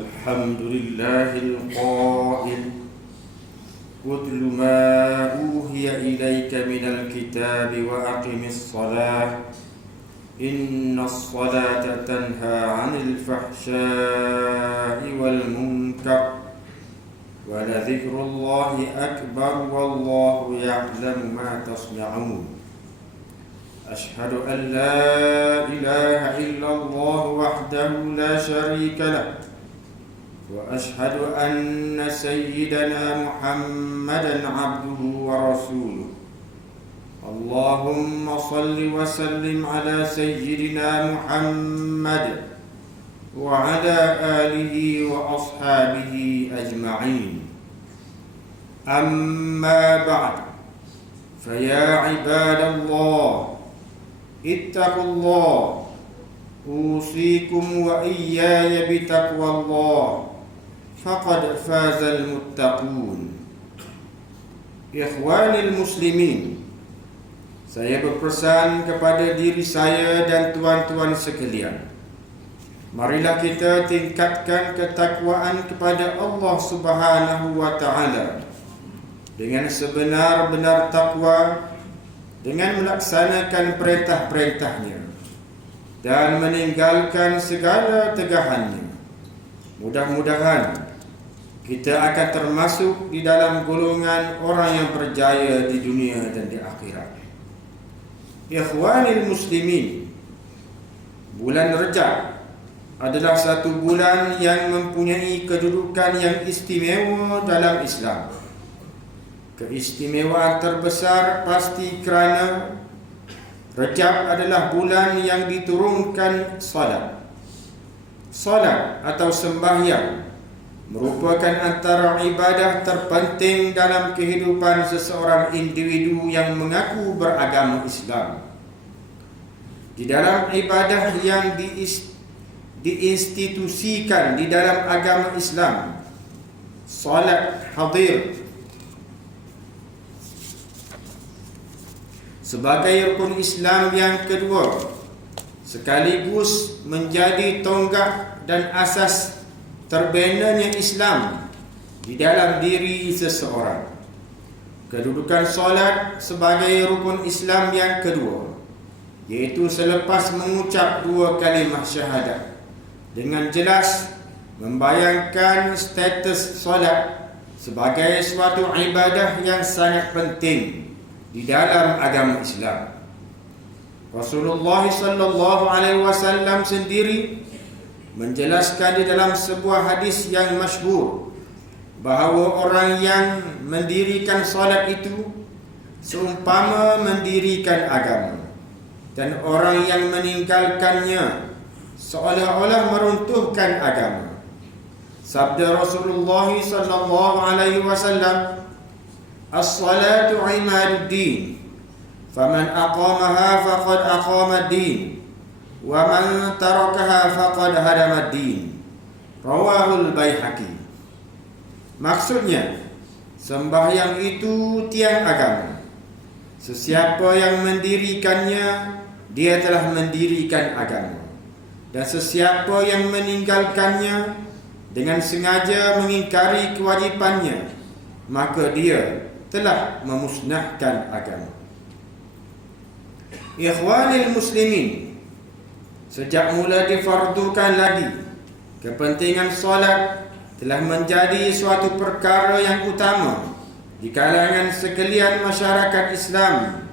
الحمد لله القائل اتل ما أوحي إليك من الكتاب وأقم الصلاة إن الصلاة تنهى عن الفحشاء والمنكر ولذكر الله أكبر والله يعلم ما تصنعون أشهد أن لا إله إلا الله وحده لا شريك له وأشهد أن سيدنا محمدا عبده ورسوله اللهم صل وسلم على سيدنا محمد وعلى آله وأصحابه أجمعين أما بعد فيا عباد الله اتقوا الله أوصيكم وإياي بتقوى الله فقد فاز المتقون. Ikhwanil muslimin, saya berpesan kepada diri saya dan tuan-tuan sekalian, marilah kita tingkatkan ketakwaan kepada Allah Subhanahu wa taala dengan sebenar-benar takwa, dengan melaksanakan perintah-perintahnya dan meninggalkan segala tegahannya. Mudah-mudahan kita akan termasuk di dalam golongan orang yang berjaya di dunia dan di akhirat. Ikhwanil muslimin, bulan Rajab adalah satu bulan yang mempunyai kedudukan yang istimewa dalam Islam. Keistimewaan terbesar pasti kerana Rajab adalah bulan yang diturunkan salat. Salat atau sembahyang merupakan antara ibadah terpenting dalam kehidupan seseorang individu yang mengaku beragama Islam. Di dalam ibadah yang diinstitusikan di dalam agama Islam, salat hadir sebagai rukun Islam yang kedua, sekaligus menjadi tonggak dan asas terbenanya Islam di dalam diri seseorang. Kedudukan solat sebagai rukun Islam yang kedua, iaitu selepas mengucap dua kalimah syahadat, dengan jelas membayangkan status solat sebagai suatu ibadah yang sangat penting di dalam agama Islam. Rasulullah sallallahu alaihi wasallam sendiri menjelaskan di dalam sebuah hadis yang masyhur bahawa orang yang mendirikan solat itu seumpama mendirikan agama, dan orang yang meninggalkannya seolah-olah meruntuhkan agama. Sabda Rasulullah sallallahu alaihi wasallam, as-salatu imaduddin, faman aqamaha faqad aqama ad-din wa man tarakaha faqad hadama ad-din. Rawahul Baihaqi. Maksudnya, sembahyang itu tiang agama. Sesiapa yang mendirikannya, dia telah mendirikan agama. Dan sesiapa yang meninggalkannya dengan sengaja mengingkari kewajipannya, maka dia telah memusnahkan agama. Ikhwanil muslimin, sejak mula difardukan lagi, kepentingan solat telah menjadi suatu perkara yang utama di kalangan sekalian masyarakat Islam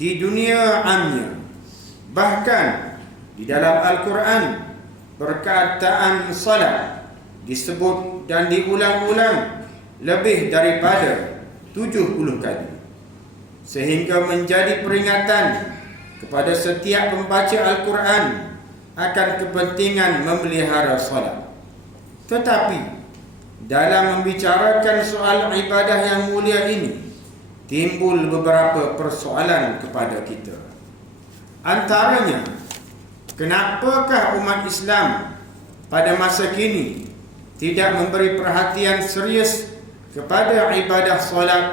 di dunia amnya. Bahkan di dalam Al-Quran, perkataan solat disebut dan diulang-ulang lebih daripada 70 kali, sehingga menjadi peringatan kepada setiap pembaca Al-Quran akan kepentingan memelihara solat. Tetapi dalam membicarakan soal ibadah yang mulia ini, timbul beberapa persoalan kepada kita. Antaranya, kenapakah umat Islam pada masa kini tidak memberi perhatian serius kepada ibadah solat,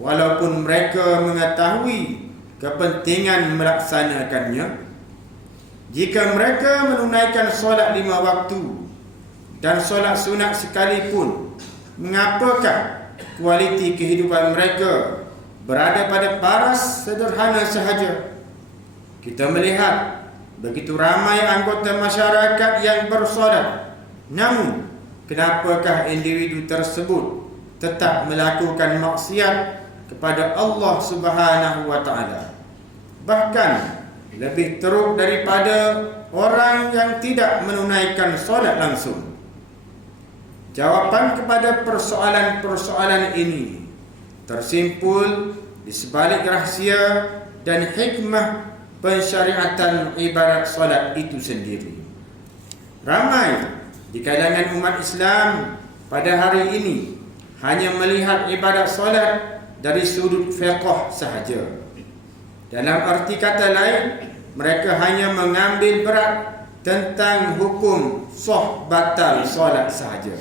walaupun mereka mengetahui kepentingan melaksanakannya? Jika mereka menunaikan solat 5 waktu dan solat sunat sekalipun, mengapakah kualiti kehidupan mereka berada pada paras sederhana sahaja? Kita melihat begitu ramai anggota masyarakat yang bersolat, namun kenapakah individu tersebut tetap melakukan maksiat kepada Allah Subhanahu wa taala? Bahkan lebih teruk daripada orang yang tidak menunaikan solat langsung. Jawapan kepada persoalan-persoalan ini tersimpul di sebalik rahsia dan hikmah pensyariatan ibadat solat itu sendiri. Ramai di kalangan umat Islam pada hari ini hanya melihat ibadat solat dari sudut fiqh sahaja. Dalam arti kata lain, mereka hanya mengambil berat tentang hukum sah batal solat sahaja,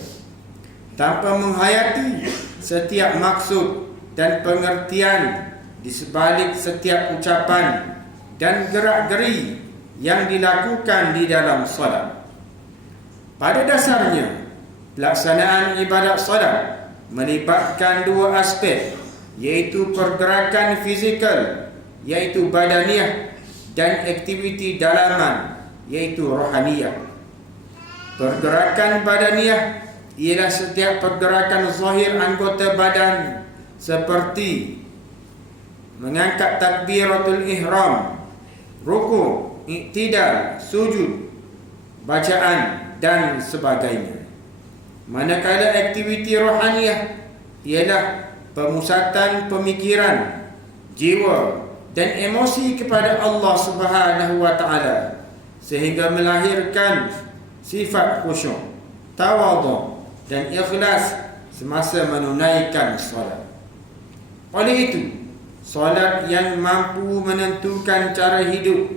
tanpa menghayati setiap maksud dan pengertian di sebalik setiap ucapan dan gerak-geri yang dilakukan di dalam solat. Pada dasarnya, pelaksanaan ibadat solat melibatkan dua aspek, iaitu pergerakan fizikal, iaitu badaniah, dan aktiviti dalaman, iaitu rohaniyah. Pergerakan badaniah ialah setiap pergerakan zahir anggota badan seperti mengangkat takbiratul ihram, rukuk, iktidal, sujud, bacaan dan sebagainya. Manakala aktiviti rohaniyah ialah pemusatan pemikiran, jiwa dan emosi kepada Allah Subhanahu wa taala, sehingga melahirkan sifat khusyuk, tawadhu dan ikhlas semasa menunaikan solat. Oleh itu, solat yang mampu menentukan cara hidup,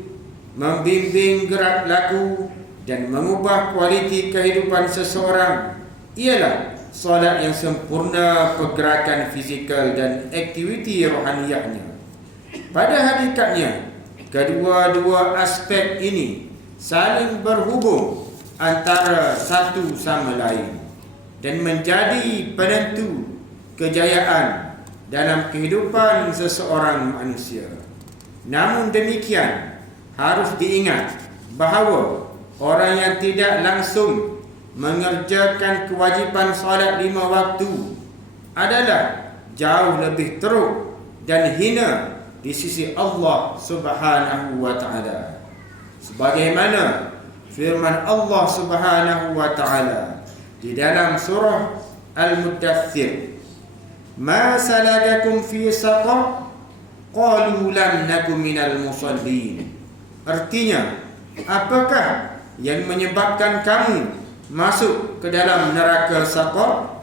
membimbing gerak laku dan mengubah kualiti kehidupan seseorang ialah solat yang sempurna pergerakan fizikal dan aktiviti rohaniyahnya. Pada hakikatnya, kedua-dua aspek ini saling berhubung antara satu sama lain dan menjadi penentu kejayaan dalam kehidupan seseorang manusia. Namun demikian, harus diingat bahawa orang yang tidak langsung mengerjakan kewajipan solat 5 waktu adalah jauh lebih teruk dan hina di sisi Allah Subhanahu wa taala. Sebagaimana firman Allah Subhanahu wa taala di dalam surah Al-Muddaththir, "Ma salakakum fi saqar? Qalu lam nakum minal musallin." Artinya, apakah yang menyebabkan kamu masuk ke dalam neraka saqar?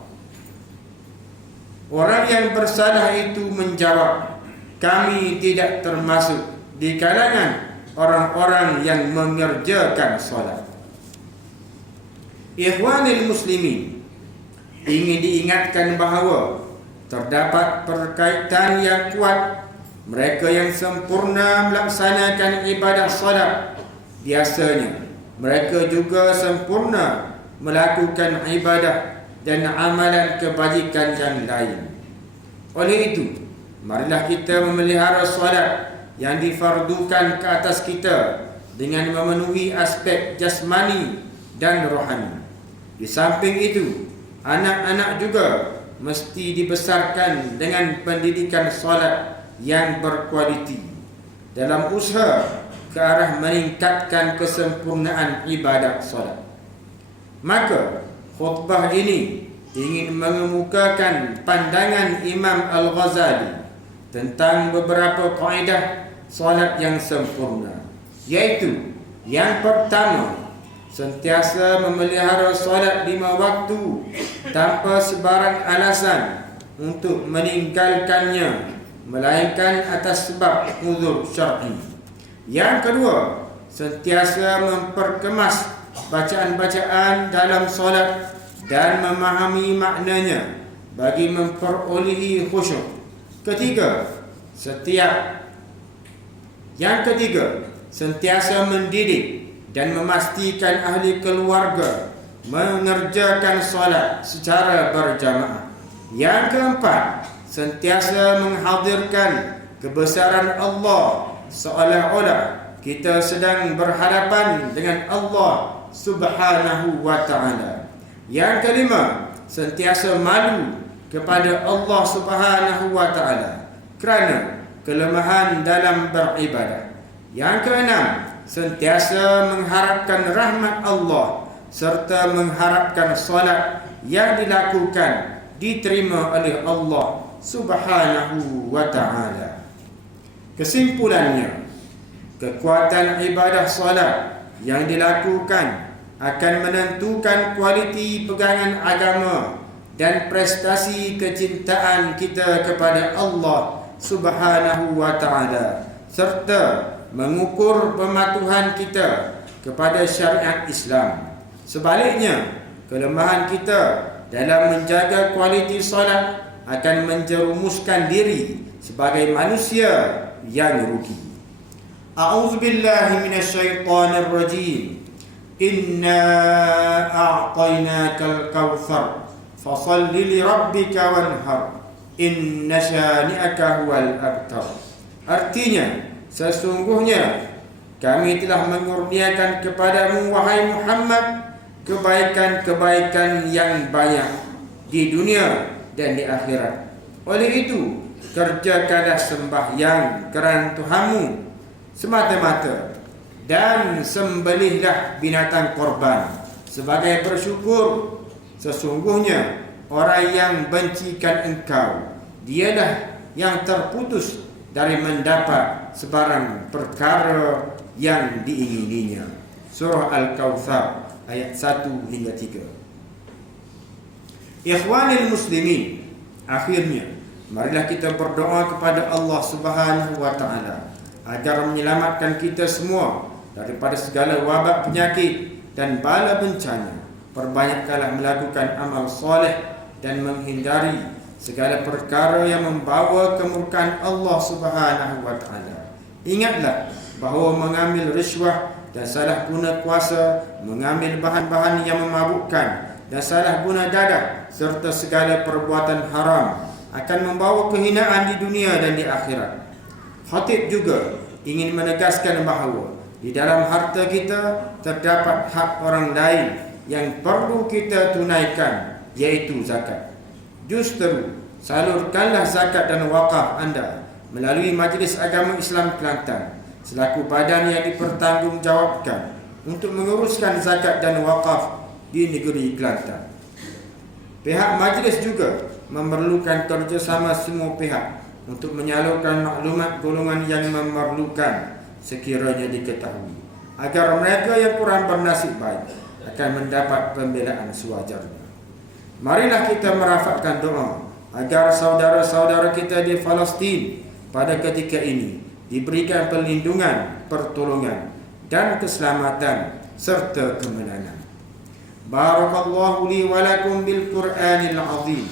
Orang yang bersalah itu menjawab, kami tidak termasuk di kalangan orang-orang yang mengerjakan solat. Ikhwanil muslimin, ingin diingatkan bahawa terdapat perkaitan yang kuat. Mereka yang sempurna melaksanakan ibadah solat, biasanya mereka juga sempurna melakukan ibadah dan amalan kebajikan yang lain. Oleh itu, marilah kita memelihara solat yang difardukan ke atas kita dengan memenuhi aspek jasmani dan rohani. Di samping itu, anak-anak juga mesti dibesarkan dengan pendidikan solat yang berkualiti dalam usaha ke arah meningkatkan kesempurnaan ibadat solat. Maka khutbah ini ingin mengemukakan pandangan Imam Al-Ghazali tentang beberapa kaedah solat yang sempurna, iaitu yang pertama, sentiasa memelihara solat 5 waktu tanpa sebarang alasan untuk meninggalkannya, melainkan atas sebab uzur syar'i. Yang kedua, sentiasa memperkemas bacaan-bacaan dalam solat dan memahami maknanya bagi memperolehi khusyuk. Yang ketiga, sentiasa mendidik dan memastikan ahli keluarga mengerjakan solat secara berjamaah. Yang keempat, sentiasa menghadirkan kebesaran Allah seolah-olah kita sedang berhadapan dengan Allah Subhanahu wa ta'ala. Yang kelima, sentiasa malu kepada Allah Subhanahu wa ta'ala kerana kelemahan dalam beribadah. Yang keenam, sentiasa mengharapkan rahmat Allah serta mengharapkan solat yang dilakukan diterima oleh Allah Subhanahu wa ta'ala. Kesimpulannya, kekuatan ibadah solat yang dilakukan akan menentukan kualiti pegangan agama dan prestasi kecintaan kita kepada Allah Subhanahu wa ta'ala, serta mengukur pematuhan kita kepada syariat Islam. Sebaliknya, kelemahan kita dalam menjaga kualiti solat akan menjerumuskan diri sebagai manusia yang rugi. A'udzubillahi minasyaitonir rajim. Inna a'tainakal kautsar fasalli li rabbika wanhar inna syani'aka huwal abtar. Artinya, sesungguhnya kami telah mengurniakan kepadamu wahai Muhammad kebaikan-kebaikan yang banyak di dunia dan di akhirat. Oleh itu, kerjakanlah sembahyang kerana Tuhanmu semata-mata dan sembelihlah binatang korban sebagai bersyukur. Sesungguhnya orang yang bencikan engkau, dialah yang terputus dari mendapat sebarang perkara yang diingininya. Surah Al-Kautsar ayat 1 hingga 3. Ikhwanil muslimin, akhirnya marilah kita berdoa kepada Allah Subhanahu wa ta'ala agar menyelamatkan kita semua daripada segala wabak penyakit dan bala bencana. Perbanyakkanlah melakukan amal soleh dan menghindari segala perkara yang membawa kemurkaan Allah Subhanahu wa ta'ala. Ingatlah bahawa mengambil riswah dan salah guna kuasa, mengambil bahan-bahan yang memabukkan dan salah guna dadah serta segala perbuatan haram akan membawa kehinaan di dunia dan di akhirat. Khatib juga ingin menegaskan bahawa di dalam harta kita terdapat hak orang lain yang perlu kita tunaikan, iaitu zakat. Justru salurkanlah zakat dan wakaf anda melalui Majlis Agama Islam Kelantan selaku badan yang dipertanggungjawabkan untuk menguruskan zakat dan wakaf di negeri Kelantan. Pihak majlis juga memerlukan kerjasama semua pihak untuk menyalurkan maklumat golongan yang memerlukan sekiranya diketahui, agar mereka yang kurang bernasib baik akan mendapat pembelaan sewajarnya. Marilah kita merafakkan doa agar saudara-saudara kita di Palestin pada ketika ini diberikan perlindungan, pertolongan dan keselamatan serta kemenangan. Barakallahu li wa lakum bil Qur'anil azim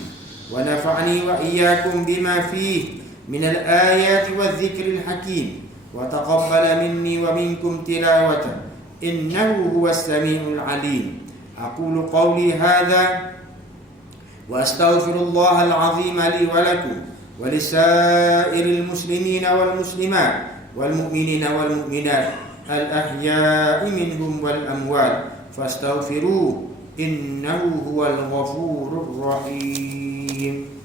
wa nafa'ani wa iyyakum bima fihi min al ayati wa dzikril hakim wa taqabbala minni wa minkum tilawatan innahu huwas samiul alim. Aqulu qawli hadha wa astaghfirullahal azim li wa lakum wa lisairil muslimina wal muslimat wal mu'minina wal mu'minat al ahya'i minhum wal amwat fastaghfiruhu innahu huwal ghafurur rahim.